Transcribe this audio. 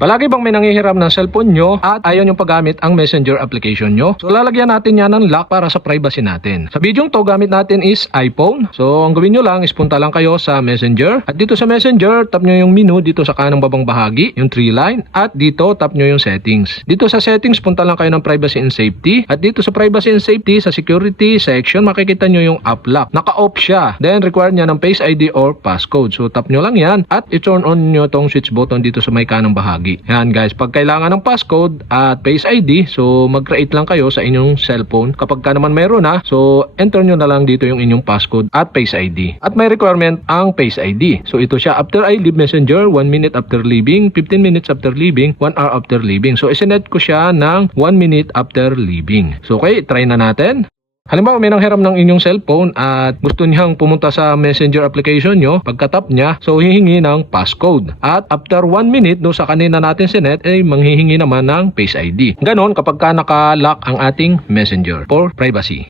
Palagi bang may nangihiram ng cellphone nyo at ayaw nyo paggamit ang Messenger application nyo? So lalagyan natin yan ng lock para sa privacy natin. Sa video to gamit natin is iPhone. So ang gawin nyo lang is punta lang kayo sa Messenger. At dito sa Messenger, tap nyo yung menu dito sa kanang babang bahagi, yung 3 line. At dito tap nyo yung settings. Dito sa settings, punta lang kayo ng privacy and safety. At dito sa privacy and safety, sa security section, makikita nyo yung app lock. Naka-off siya. Then require niya ng Face ID or passcode. So tap nyo lang yan at i-turn on nyo tong switch button dito sa may kanang bahagi. Yan guys, pag kailangan ng passcode at Face ID, so mag-create lang kayo sa inyong cellphone. Kapag ka naman mayroon na, so enter nyo na lang dito yung inyong passcode at Face ID. At may requirement ang Face ID. So ito siya, after I leave Messenger, 1 minute after leaving, 15 minutes after leaving, 1 hour after leaving. So isinet ko siya ng 1 minute after leaving. So okay, try na natin. Halimbawa may nanghiram ng inyong cellphone at gusto niyang pumunta sa Messenger application nyo, pagka-tap niya, so hihingi ng passcode. At after 1 minute do sa kanina natin sinet, ay manghihingi naman ng Face ID. Ganon kapag ka naka-lock ang ating Messenger for privacy.